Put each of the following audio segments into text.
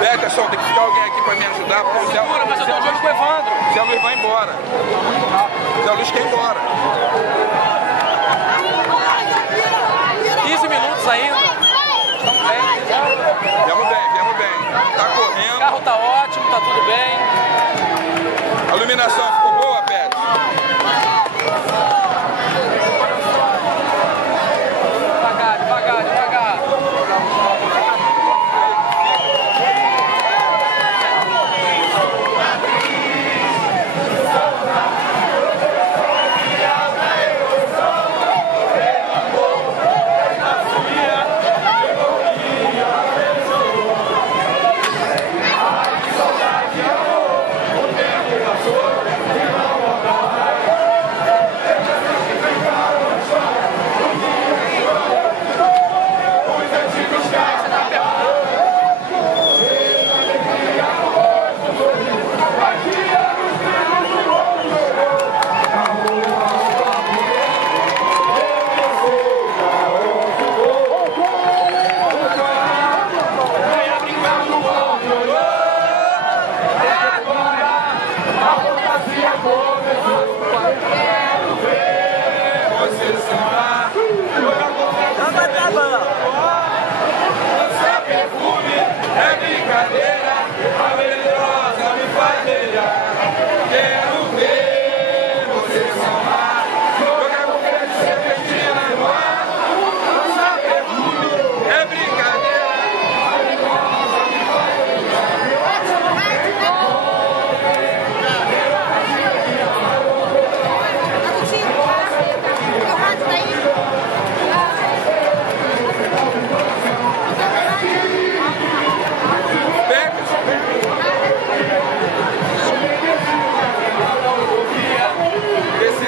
Peterson, tem que ficar alguém aqui pra me ajudar. Porque segura, mas eu tô de olho com o Evandro. Zé Luiz vai embora. Zé Luiz quer ir embora. 15 minutos ainda. Estamos bem. Viemos bem. Tá correndo. O carro tá ótimo, tá tudo bem. A iluminação ficou boa, Peterson? Devagar, devagar, devagar.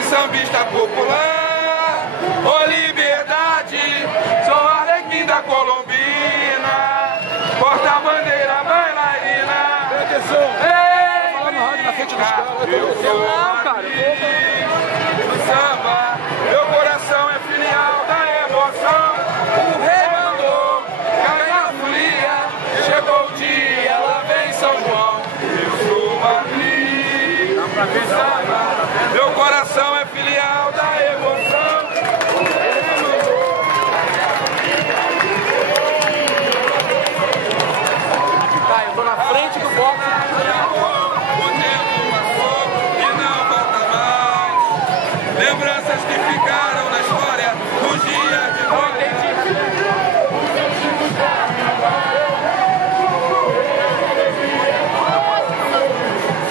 Sambista popular, ô liberdade, sou Arlequim da Colombina, porta-bandeira bailarina. Fala no rádio na frente dos caras. Não, cara. Do samba, meu coração é filial da emoção. O rei mandou, cai na folia, chegou o dia, ela vem São João. Eu sou Madrid, do samba. Meu coração é filial da emoção. Tá, eu tô na frente do box. O tempo passou e não volta mais. Lembranças que ficaram na história dos dias de glória.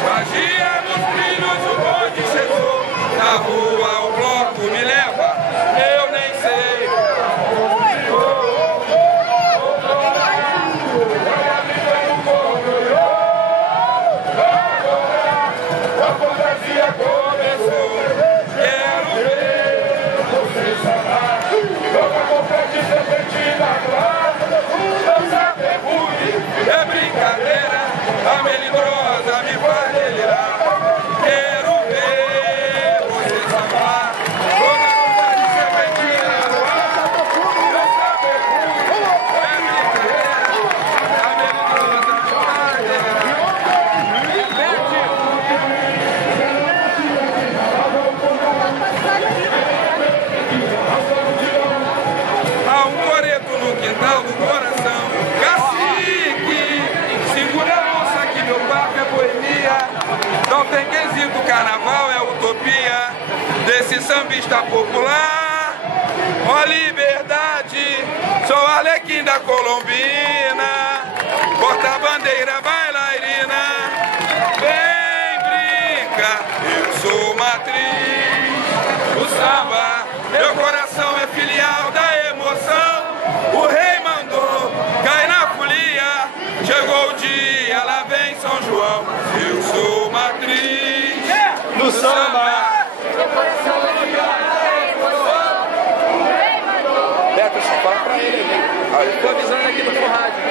Magia dos filhos, o bonde chegou. Na rua o bloco me leva, eu nem sei. A fantasia começou. Quero ver você samar. Joga confete, serpentina, claro. Dança perfume, é brincadeira. A melindrosa me faz delirar. Quero ver você samar. Joga confete, serpentina, claro. Dança perfume, é brincadeira. A melindrosa me faz delirar. Há um coreto no quintal do coração. Cacique, segura a onça que meu papo é boemia. Não tem quesito, carnaval é utopia desse sambista popular. Ó liberdade, sou Arlequim da Colombina, porta-bandeira bailarina. Vem brinca, eu sou matriz do samba. Meu coração é filial da emoção. O rei mandou, cai na folia. Chegou o dia, lá vem São João. Eu sou matriz do samba. Beto, só fala pra ele aí. Tô avisando aqui no rádio.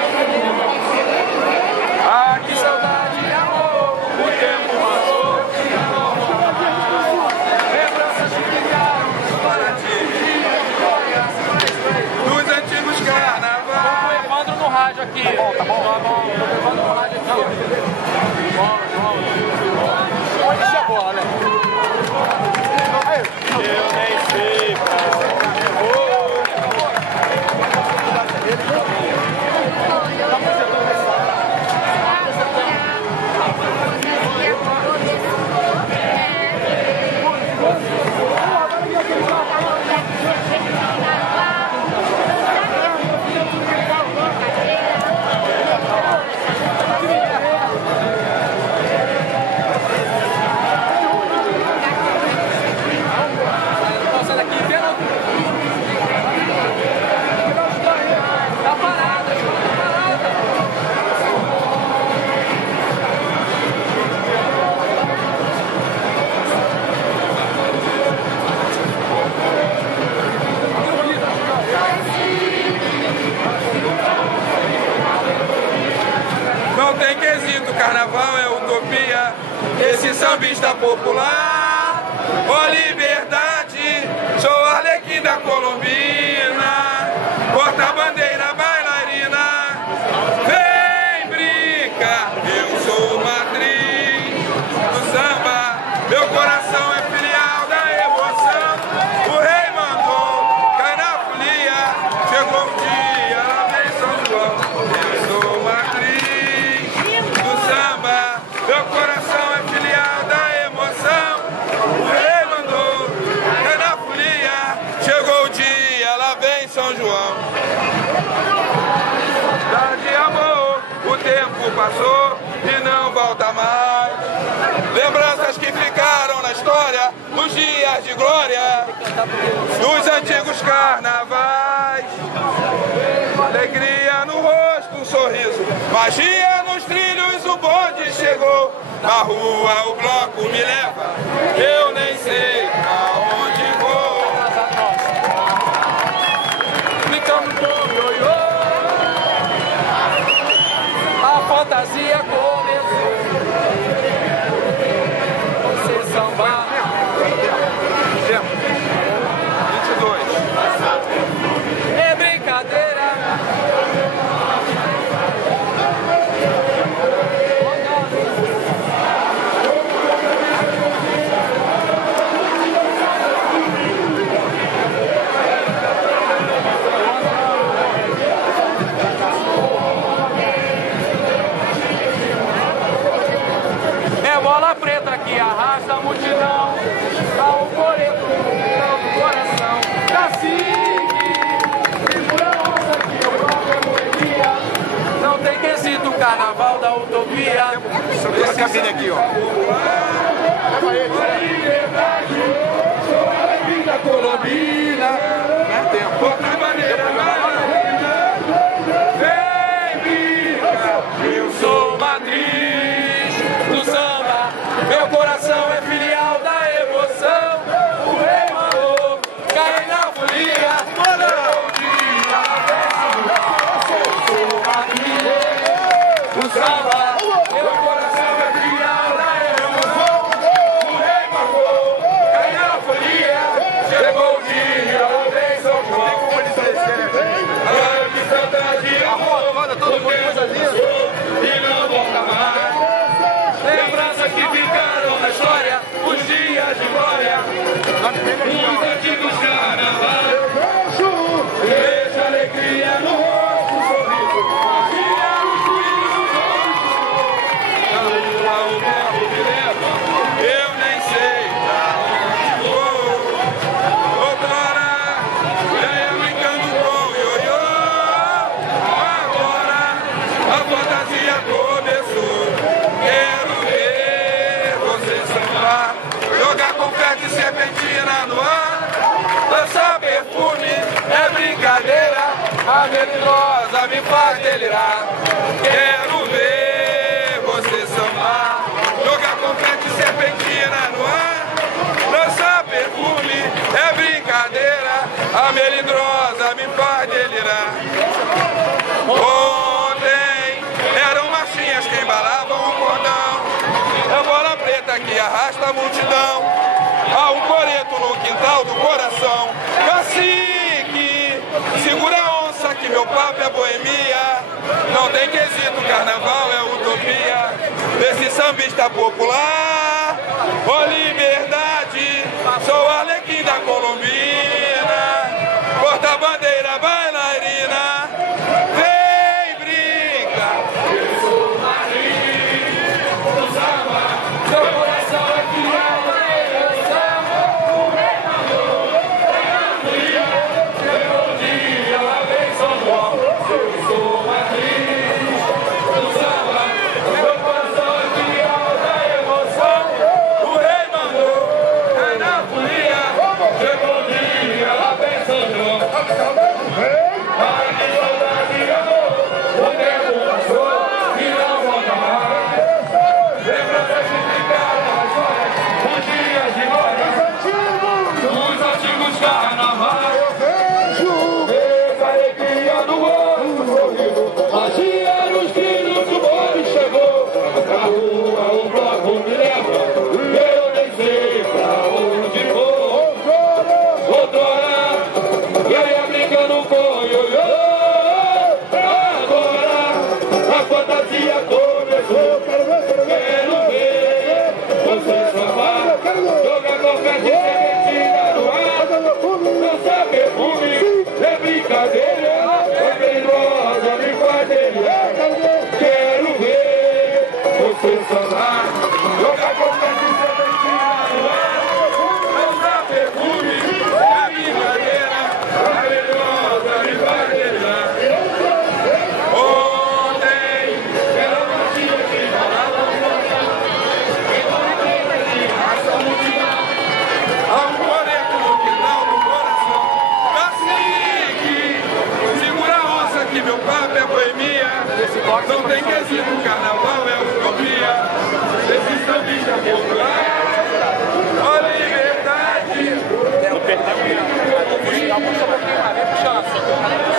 Ah, que saudade e amor. O tempo passou. Lembranças que ficaram. sambista popular. Ó liberdade, sou Arlequim da Colombina, porta-bandeira bailarina, vem brinca, eu sou matriz do samba, meu coração é filial da emoção. O rei mandou, cai na folia, chegou o dia, lá vem São João. Eu sou matriz do samba, meu coração é filial da emoção. O rei mandou, cai na folia, chegou o dia, lá vem São João. De amor, o tempo passou e não volta mais. Lembranças que ficaram na história, nos dias de glória, dos antigos carnavais. Alegria no rosto, um sorriso, magia nos trilhos, o bonde chegou. Na rua o bloco me leva, eu nem sei aonde vou. Ficamos com ioiô, a fantasia começou. Você samba. 22. É brincadeira. É bola preta que arrasta a multidão, dá um coreto no coração. Cacique, segura a onça que o bloco é poesia. Não tem quesito, carnaval da utopia. Essa cabine aqui, ó. Liberdade, sou a Arlequim da Colombina. Não é tempo. Porta-bandeira bailarina, vem brinca, Eu sou matriz do samba, meu coração é filial da emoção. O rei mandou, cai na folia, mandou o dia, eu sou matriz do samba, meu coração é filial da emoção. O rei mandou, cai na folia, chegou o dia, lá vem São João. Agora que saudade de amor, todo mundo e não volta mais. Lembranças que ficaram na história, os dias de glória, os antigos carnavais. Veja alegria no rosto, sorriso, magia nos filhos dos olhos. na rua o bloco me leva, eu nem sei pra onde vou. Outrora, já ia brincando com o ioiô, agora a fantasia começou. Quero ver você sambar, jogar confete e serpentina no ar, lançar perfume, é brincadeira, a melindrosa me faz delirar. Quero ver você sambar, jogar confete e serpentina no ar, lançar perfume, é brincadeira, a melindrosa me faz delirar. Ontem eram marchinhas que embalavam o cordão, é bola preta que arrasta a multidão, há um coreto no quintal do coração. Cacique, segura a onça que meu papo é boemia, não tem quesito, carnaval é utopia. Desse sambista popular, ó liberdade, sou Arlequim da Colombina, porta-bandeira bailarina, vem brinca. Eu sou matriz do samba, seu coração é filial da emoção. O rei mandou, cai na folia, chegou o dia, lá vem São João. Eu sou matriz do samba, meu coração é filial da emoção. O rei mandou, cai na folia, Chegou o dia, lá vem São João. Para que saudade de amor, o tempo passou e não volta mais. Lembranças que ficaram na história, os dias de glória, os antigos carnavais. Veja a alegria do rosto, sorriso, magia nos trilhos, o bonde chegou. Na rua o bloco me leva. brincadeira, vem logo brincadeira. Quero ver você sambar, jogar qualquer que você tirar no ar, usar perfume, é brincadeira, maravilhosa brincadeira. Ontem era uma tia que falava há um coreto no quintal do coração. Cacique, segura a onça que meu papo é boemia. Não tem quesito, carnaval é utopia. Esse sambista popular, ó liberdade. Vou puxar um pouquinho mais, vem puxando.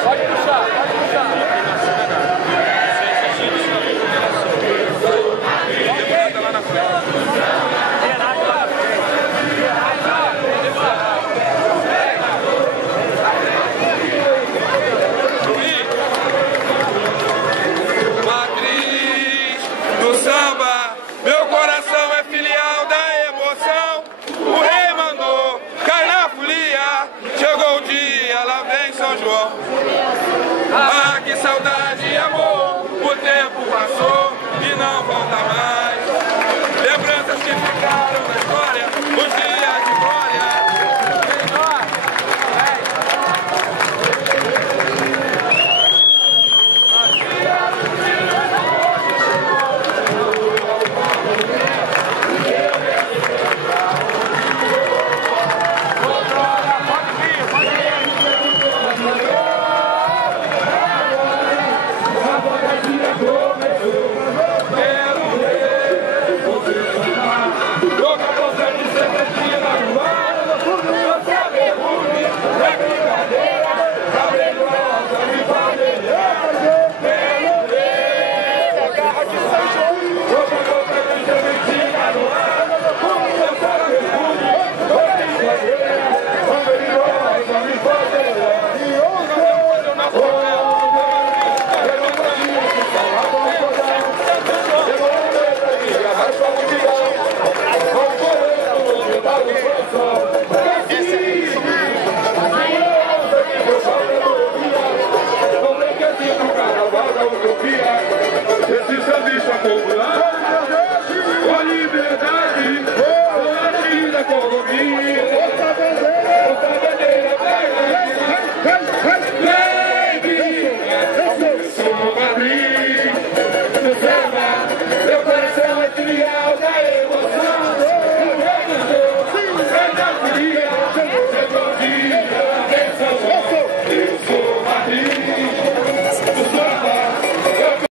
Pode puxar, pode puxar. Lá na frente. Samba, meu coração é filial da emoção. O rei mandou, cai na folia. Chegou o dia, lá vem São João. Ah, que saudade e amor. O tempo passou e não volta mais. Lembranças que ficaram na história, os dias de glória.